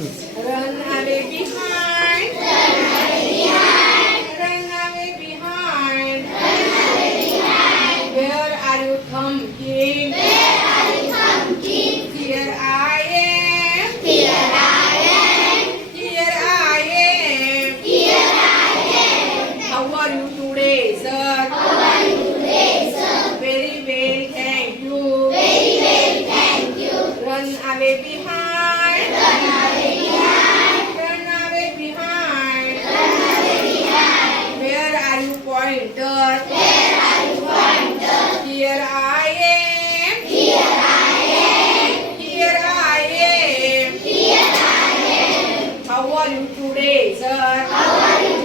Run away behind. Run away behind. Run away behind. Run away behind. Where are you thinking? Where are you thinking? Here I am. Here I am. Here I am. Here I am. How are you today, sir? How are you today, sir? Very well, thank you. Very well, thank you. Run away behind. Run away. pointer. Where are you pointer? Here I am. Here I am. Here I am. Here I am. How are you today, sir? How are you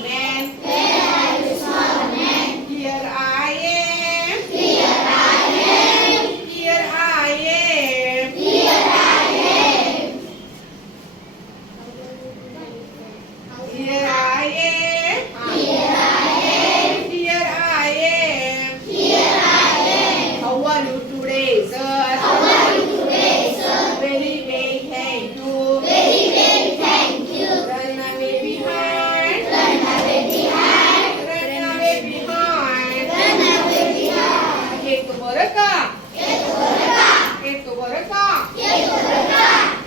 né? बरं का? येतो बरं का?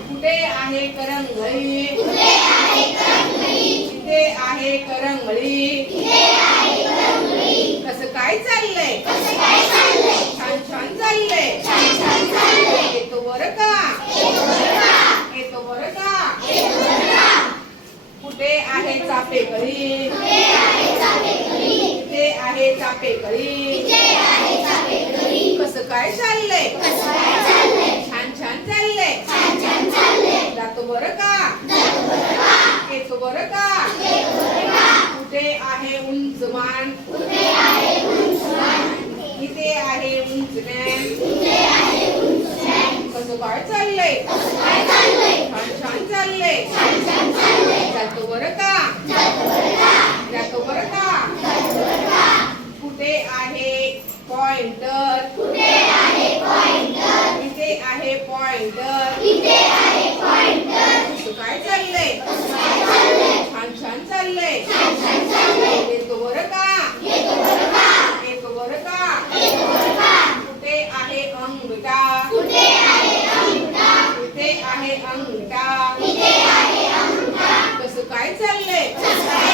कुठे आहे करंगळी? कुठे आहे करंगळी. कसं काय चाललंय? छान छान चाललंय. येतो बरं का? येतो बरं का? कुठे आहे चापेकळी? इथे आहे चापेकळी कसं काय चाललंय? छान छान चाललंय. जातो बरं का? येतो बरं का? कुठे आहे उंच मान इथे आहे उंच मॅन कसं काय चाललंय? छान छान चाललंय. जातो बरं का? जातो बरं का? पॉइंटर कुठे आहे पॉइंटर इथे आहे पॉइंटर इथे आहे पॉइंटर कसं काय चाललंय? छान छान चाललंय. छान छान चाललंय. येतो बरं का? येतो बरं का? येतो बरं का? येतो बरं का? कुठे आहे अंगठा? कुठे आहे अंगठा? इथे आहे अंगठा? इथे आहे अंगठा. कसं काय चाललंय?